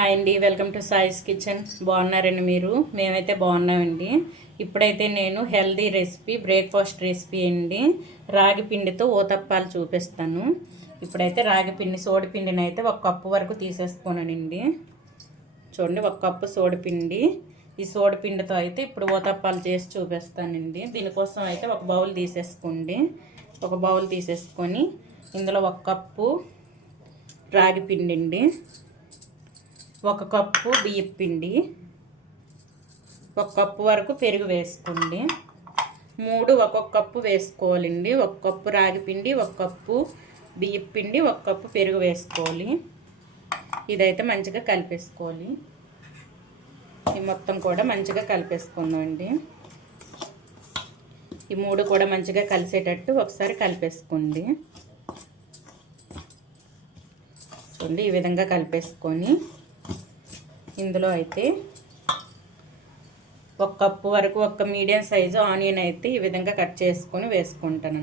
Hi అండి welcome to సాయిస్ kitchen. బాగున్నారండి మీరు? మేమైతే బాగున్నామండి. ఇప్పుడైతే నేను హెల్దీ రెసిపీ బ్రేక్ఫాస్ట్ రెసిపీ అండి. రాగి పిండితో ఓతప్పాలు చూపిస్తాను. ఇప్పుడైతే రాగి పిండి అయితే ఒక కప్పు వరకు తీసేసుకోనండి. చూడండి ఒక కప్పు సోడిపిండి ఈ సోడిపిండితో అయితే ఇప్పుడు ఓతప్పాలు చేసి చూపిస్తానండి. దీనికోసం అయితే ఒక బౌల్ తీసేసుకోండి. ఒక బౌల్ తీసేసుకొని ఇందులో ఒక కప్పు రాగి పిండి అండి. ఒక కప్పు బియ్యపిండి ఒక కప్పు వరకు పెరుగు వేసుకోండి. మూడు ఒక్కొక్క కప్పు వేసుకోవాలండి. ఒక కప్పు రాగి పిండి ఒక కప్పు బియ్యపిండి ఒక కప్పు పెరుగు వేసుకోవాలి. ఇదైతే మంచిగా కలిపేసుకోవాలి. ఈ మొత్తం కూడా మంచిగా కలిపేసుకుందామండి. ఈ మూడు కూడా మంచిగా కలిసేటట్టు ఒకసారి కలిపేసుకోండి. చూడండి ఈ విధంగా కలిపేసుకొని ఇందులో అయితే ఒక కప్పు వరకు ఒక మీడియం సైజు ఆనియన్ అయితే ఈ విధంగా కట్ చేసుకొని వేసుకుంటాను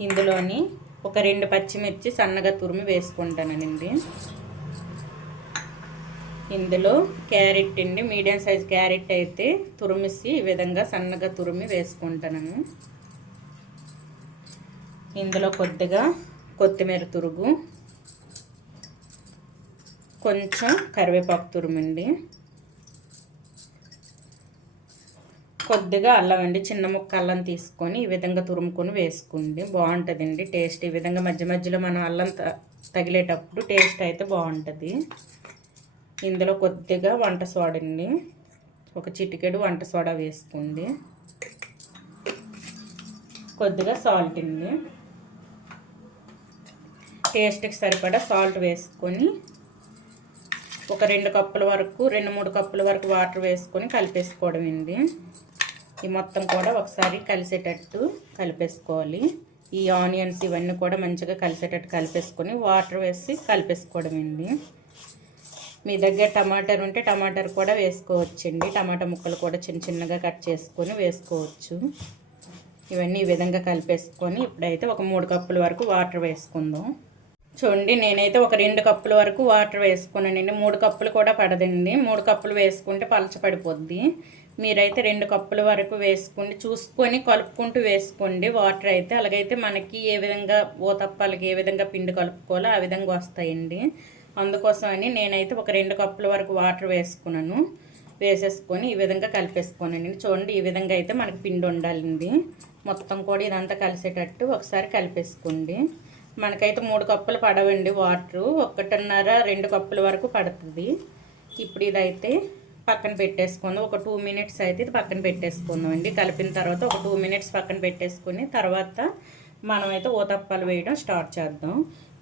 ఇందులోని ఒక రెండు పచ్చిమిర్చి సన్నగా తురిమి వేసుకుంటానండి. ఇందులో క్యారెట్ అండి మీడియం సైజ్ క్యారెట్ అయితే తురిమిసి ఈ విధంగా సన్నగా తురిమి వేసుకుంటాను ఇందులో కొద్దిగా కొత్తిమీర తురుగు కొంచెం కరివేపాకు తురుమండి కొద్దిగా అల్లం అండి చిన్న ముక్క అల్లం తీసుకొని ఈ విధంగా తురుముకొని వేసుకోండి. బాగుంటుందండి టేస్ట్ ఈ విధంగా మధ్య మధ్యలో మనం అల్లం తగిలేటప్పుడు టేస్ట్ అయితే బాగుంటుంది. ఇందులో కొద్దిగా వంట సోడా అండి ఒక చిటికెడు వంట సోడా వేసుకోండి. కొద్దిగా సాల్ట్ అండి. టేస్ట్కి సరిపడా సాల్ట్ వేసుకొని ఒక రెండు కప్పుల వరకు రెండు మూడు కప్పుల వరకు వాటర్ వేసుకొని కలిపేసుకోవడం అండి ఈ మొత్తం కూడా ఒకసారి కలిసేటట్టు కలిపేసుకోవాలి. ఈ ఆనియన్స్ ఇవన్నీ కూడా మంచిగా కలిసేటట్టు కలిపేసుకొని వాటర్ వేసి కలిపేసుకోవడం అండి మీ దగ్గర టమాటర్ ఉంటే టమాటర్ కూడా వేసుకోవచ్చండి. టమాటా ముక్కలు కూడా చిన్న చిన్నగా కట్ చేసుకొని వేసుకోవచ్చు. ఇవన్నీ ఈ విధంగా కలిపేసుకొని ఇప్పుడైతే ఒక మూడు కప్పుల వరకు వాటర్ వేసుకుందాం. చూడండి నేనైతే ఒక రెండు కప్పుల వరకు వాటర్ వేసుకున్నానండి. మూడు కప్పులు కూడా పడదండి. మూడు కప్పులు వేసుకుంటే పలచపడిపోద్ది మీరైతే రెండు కప్పుల వరకు వేసుకోండి. చూసుకొని కలుపుకుంటూ వేసుకోండి. వాటర్ అయితే అలాగైతే మనకి ఏ విధంగా ఓతప్పాలకి ఏ విధంగా పిండి కలుపుకోవాలో ఆ విధంగా వస్తాయండి. అందుకోసమని నేనైతే ఒక రెండు కప్పుల వరకు వాటర్ వేసుకున్నాను. వేసేసుకొని ఈ విధంగా కలిపేసుకోనండి. చూడండి ఈ విధంగా అయితే మనకి పిండి ఉండాలండి. మొత్తం కూడా ఇదంతా కలిసేటట్టు ఒకసారి కలిపేసుకోండి. మనకైతే మూడు కప్పులు పడవండి వాటరు. ఒకటిన్నర రెండు కప్పుల వరకు పడుతుంది. ఇప్పుడు ఇదైతే పక్కన పెట్టేసుకుందాం. ఒక టూ మినిట్స్ అయితే ఇది పక్కన పెట్టేసుకుందాం అండి కలిపిన తర్వాత ఒక టూ మినిట్స్ పక్కన పెట్టేసుకుని తర్వాత మనమైతే ఓతప్పాలు వేయడం స్టార్ట్ చేద్దాం.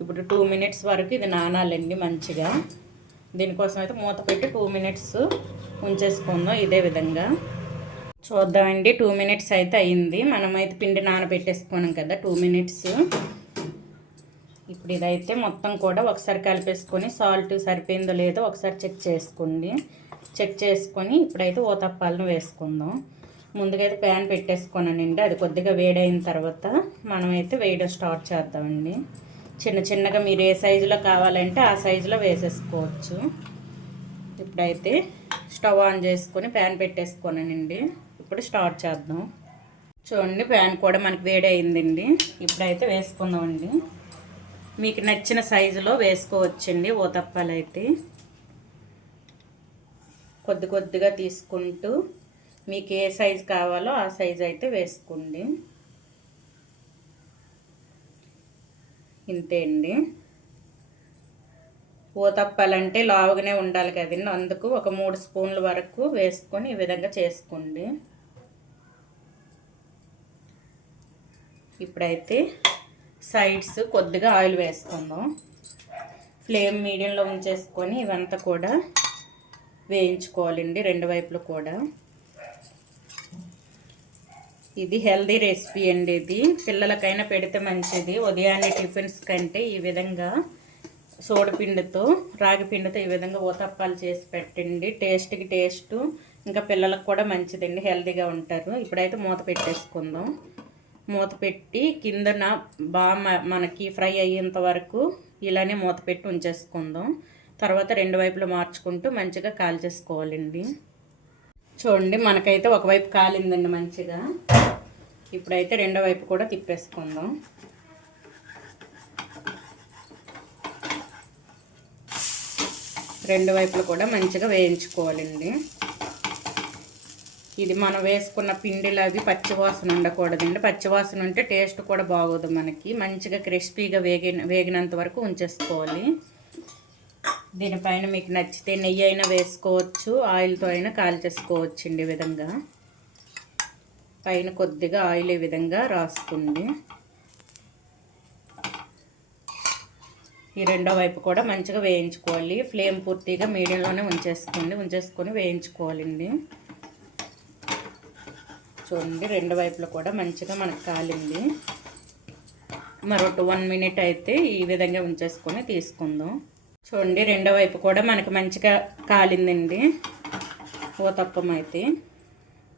ఇప్పుడు టూ మినిట్స్ వరకు ఇది నానాలండి మంచిగా. దీనికోసం అయితే మూత పెట్టి టూ మినిట్స్ ఉంచేసుకుందాం ఇదే విధంగా. చూద్దామండి టూ మినిట్స్ అయితే అయింది. మనమైతే పిండి నానబెట్టేసుకున్నాం కదా టూ మినిట్స్. ఇప్పుడు ఇదైతే మొత్తం కూడా ఒకసారి కలిపేసుకొని సాల్ట్ సరిపోయిందో లేదో ఒకసారి చెక్ చేసుకోండి. చెక్ చేసుకొని ఇప్పుడైతే ఓతప్పాలను వేసుకుందాం. ముందుగా అయితే ప్యాన్ పెట్టేసుకున్నానండి అది కొద్దిగా వేడైన తర్వాత మనమైతే వేయడం స్టార్ట్ చేద్దామండి. చిన్న చిన్నగా మీరు ఏ సైజులో కావాలంటే ఆ సైజులో వేసేసుకోవచ్చు. ఇప్పుడైతే స్టవ్ ఆన్ చేసుకొని ప్యాన్ పెట్టేసుకున్నానండి ఇప్పుడు స్టార్ట్ చేద్దాం. చూడండి ప్యాన్ కూడా మనకి వేడి అయిందండి ఇప్పుడైతే వేసుకుందామండి. మీకు నచ్చిన సైజులో వేసుకోవచ్చండి ఊతప్పాలు అయితే. కొద్ది కొద్దిగా తీసుకుంటూ మీకు ఏ సైజు కావాలో ఆ సైజు అయితే వేసుకోండి. ఇంతే అండి. ఓతప్పాలంటే లావుగానే ఉండాలి కదండి. అందుకు ఒక మూడు స్పూన్ల వరకు వేసుకొని ఈ విధంగా చేసుకోండి. ఇప్పుడైతే సైడ్స్ కొద్దిగా ఆయిల్ వేసుకుందాం. ఫ్లేమ్ మీడియంలో ఉంచేసుకొని ఇవంతా కూడా వేయించుకోవాలండి రెండు వైపులు కూడా. ఇది హెల్దీ రెసిపీ అండి ఇది. పిల్లలకైనా పెడితే మంచిది. ఉదయాన్నే టిఫిన్స్ కంటే ఈ విధంగా సోడిపిండితో రాగి పిండితో ఈ విధంగా ఊతప్పాలు చేసి పెట్టండి. టేస్ట్కి టేస్ట్. ఇంకా పిల్లలకు కూడా మంచిదండి హెల్దీగా ఉంటారు. ఇప్పుడైతే మూత పెట్టేసుకుందాం. మూత పెట్టి కిందన బాగా మనకి ఫ్రై అయ్యేంత వరకు ఇలానే మూత పెట్టి ఉంచేసుకుందాం. తర్వాత రెండు వైపులు మార్చుకుంటూ మంచిగా కాల్చేసుకోవాలండి. చూడండి మనకైతే ఒకవైపు కాలిందండి మంచిగా. ఇప్పుడైతే రెండో వైపు కూడా తిప్పేసుకుందాం. రెండు వైపులు కూడా మంచిగా వేయించుకోవాలండి. ఇది మనం వేసుకున్న పిండిలో అవి పచ్చివాసన ఉండకూడదండి పచ్చివాసన ఉంటే టేస్ట్ కూడా బాగోదు మనకి. మంచిగా క్రిస్పీగా వేగిన వేగినంత వరకు ఉంచేసుకోవాలి. దీనిపైన మీకు నచ్చితే నెయ్యి అయినా వేసుకోవచ్చు ఆయిల్తో అయినా కాల్చేసుకోవచ్చు అండి ఈ విధంగా. పైన కొద్దిగా ఆయిల్ ఈ విధంగా రాసుకోండి ఈ రెండో వైపు కూడా మంచిగా వేయించుకోవాలి. ఫ్లేమ్ పూర్తిగా మీడియంలోనే ఉంచేసుకోండి. ఉంచేసుకొని వేయించుకోవాలండి. చూడండి రెండు వైపులు కూడా మంచిగా మనకు కాలింది. మరొక వన్ మినిట్ అయితే ఈ విధంగా ఉంచేసుకొని తీసుకుందాం. చూడండి రెండో వైపు కూడా మనకి మంచిగా కాలిందండి. ఓతప్పం అయితే.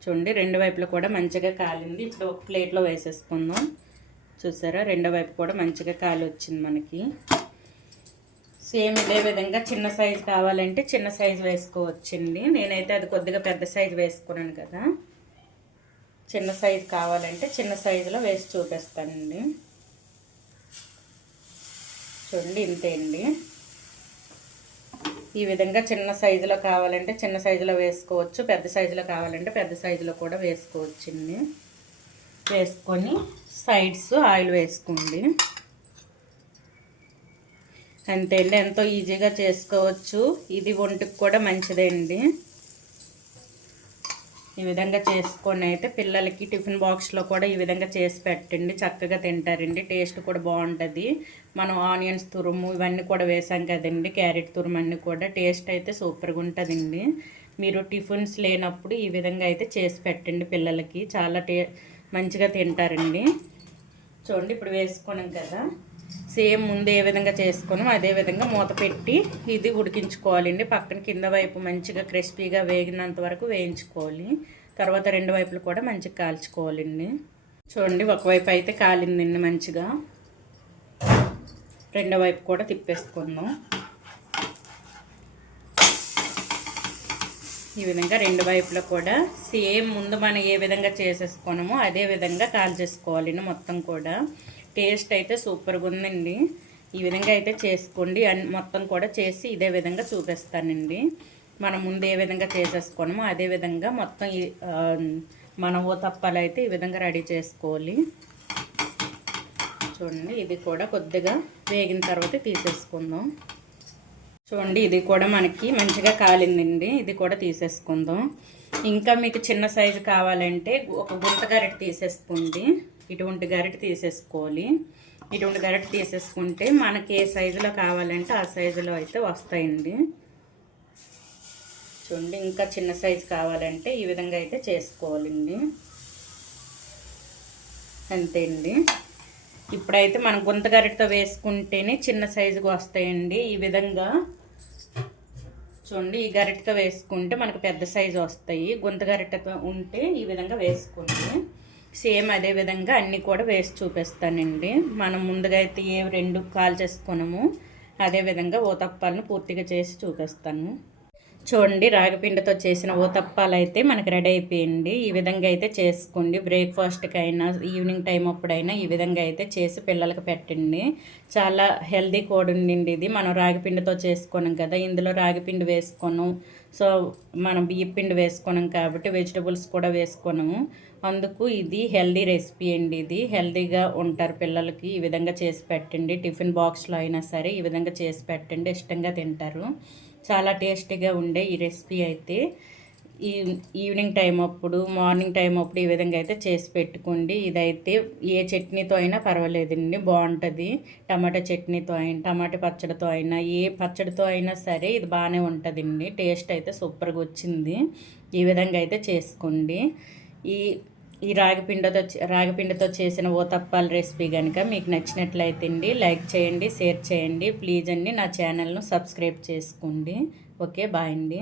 చూడండి రెండు వైపులు కూడా మంచిగా కాలింది. ఇప్పుడు ప్లేట్లో వేసేసుకుందాం. చూసారా రెండో వైపు కూడా మంచిగా కాలి వచ్చింది మనకి. సేమ్ ఇదే విధంగా చిన్న సైజు కావాలంటే చిన్న సైజు వేసుకోవచ్చండి. నేనైతే అది కొద్దిగా పెద్ద సైజు వేసుకున్నాను కదా. చిన్న సైజు కావాలంటే చిన్న సైజులో వేసి చూపిస్తానండి. చూడండి ఇంతే అండి. ఈ విధంగా చిన్న సైజులో కావాలంటే చిన్న సైజులో వేసుకోవచ్చు పెద్ద సైజులో కావాలంటే పెద్ద సైజులో కూడా వేసుకోవచ్చండి. వేసుకొని సైడ్స్ ఆయిల్ వేసుకోండి. అంతే అండి ఎంతో ఈజీగా చేసుకోవచ్చు. ఇది ఒంటికి కూడా మంచిదే అండి ఈ విధంగా చేసుకొని అయితే పిల్లలకి టిఫిన్ బాక్స్లో కూడా ఈ విధంగా చేసి పెట్టండి. చక్కగా తింటారండి. టేస్ట్ కూడా బాగుంటుంది. మనం ఆనియన్స్ తురుము ఇవన్నీ కూడా వేసాం కదండి. క్యారెట్ తురుము అన్నీ కూడా టేస్ట్ అయితే సూపర్గా ఉంటుందండి. మీరు టిఫిన్స్ లేనప్పుడు ఈ విధంగా అయితే చేసి పెట్టండి పిల్లలకి. చాలా టే మంచిగా తింటారండి. చూడండి ఇప్పుడు వేసుకున్నాం కదా. సేమ్ ముందు ఏ విధంగా చేసుకున్నాం అదే విధంగా మూత పెట్టి ఇది ఉడికించుకోవాలండి. పక్కన కింద వైపు మంచిగా క్రిస్పీగా వేగినంత వరకు వేయించుకోవాలి. తర్వాత రెండు వైపులు కూడా మంచిగా కాల్చుకోవాలండి. చూడండి ఒకవైపు అయితే కాలిందండి మంచిగా. రెండో వైపు కూడా తిప్పేసుకుందాం. ఈ విధంగా రెండు వైపులో కూడా సేమ్ ముందు మనం ఏ విధంగా చేసేసుకున్నామో అదే విధంగా కాల్చేసుకోవాలండి మొత్తం కూడా. టేస్ట్ అయితే సూపర్గా ఉందండి ఈ విధంగా అయితే చేసుకోండి. అన్ని మొత్తం కూడా చేసి ఇదే విధంగా చూపిస్తానండి. మనం ముందు ఏ విధంగా చేసేసుకున్నామో అదే విధంగా మొత్తం ఈ, మన ఓ తప్పాలు అయితే ఈ విధంగా రెడీ చేసుకోవాలి. చూడండి ఇది కూడా కొద్దిగా వేగిన తర్వాత తీసేసుకుందాం. చూడండి ఇది కూడా మనకి మంచిగా కాలిందండి. ఇది కూడా తీసేసుకుందాం. ఇంకా మీకు చిన్న సైజు కావాలంటే ఒక గుంత గరిట తీసేసుకోండి. ఇటువంటి గరిట తీసేసుకోవాలి. ఇటువంటి గరిట తీసేసుకుంటే మనకి ఏ సైజులో కావాలంటే ఆ సైజులో అయితే వస్తాయండి. చూడండి ఇంకా చిన్న సైజు కావాలంటే ఈ విధంగా అయితే చేసుకోవాలండి. అంతే అండి ఇప్పుడైతే మనం గుంత గరిటతో వేసుకుంటేనే చిన్న సైజుకు వస్తాయండి ఈ విధంగా. చూడండి ఈ గరిటతో వేసుకుంటే మనకు పెద్ద సైజు వస్తాయి. గుంత గరిటతో ఉంటే ఈ విధంగా వేసుకోండి. సేమ్ అదే విధంగా అన్నీ కూడా వేసి చూపిస్తానండి. మనం ముందుగా అయితే ఏ రెండు కాల్ చేసుకున్నాము అదే విధంగా ఓతప్పాలను పూర్తిగా చేసి చూపిస్తాను. చూడండి రాగిపిండితో చేసిన ఊతప్పాలు అయితే మనకి రెడీ అయిపోయింది. ఈ విధంగా అయితే చేసుకోండి. బ్రేక్ఫాస్ట్కి అయినా ఈవినింగ్ టైం అప్పుడైనా ఈ విధంగా అయితే చేసి పిల్లలకి పెట్టండి. చాలా హెల్దీ కూడా ఉండింది ఇది. మనం రాగిపిండితో చేసుకున్నాం కదా. ఇందులో రాగిపిండి వేసుకున్నాం సో మనం బియ్య పిండి వేసుకున్నాం కాబట్టి వెజిటబుల్స్ కూడా వేసుకున్నాము అందుకు ఇది హెల్దీ రెసిపీ అండి ఇది. హెల్దీగా ఉంటారు పిల్లలకి ఈ విధంగా చేసి పెట్టండి. టిఫిన్ బాక్స్లో అయినా సరే ఈ విధంగా చేసి పెట్టండి. ఇష్టంగా తింటారు. చాలా టేస్టీగా ఉండే ఈ రెసిపీ అయితే. ఈ ఈవినింగ్ టైం అప్పుడు మార్నింగ్ టైం అప్పుడు ఈ విధంగా అయితే చేసి పెట్టుకోండి. ఇదైతే ఏ చట్నీతో అయినా పర్వాలేదండి. బాగుంటుంది. టమాటా చట్నీతో అయినా టమాటా పచ్చడితో అయినా ఏ పచ్చడితో అయినా సరే ఇది బాగానే ఉంటుందండి. టేస్ట్ అయితే సూపర్గా వచ్చింది. ఈ విధంగా అయితే చేసుకోండి. ఈ ఈ రాగిపిండితో రాగిపిండితో చేసిన ఓతప్పాల రెసిపీ కనుక మీకు నచ్చినట్లయితే అండి లైక్ చేయండి షేర్ చేయండి. ప్లీజ్ అండి నా ఛానల్ను సబ్స్క్రైబ్ చేసుకోండి. ఓకే బాయ్ అండి.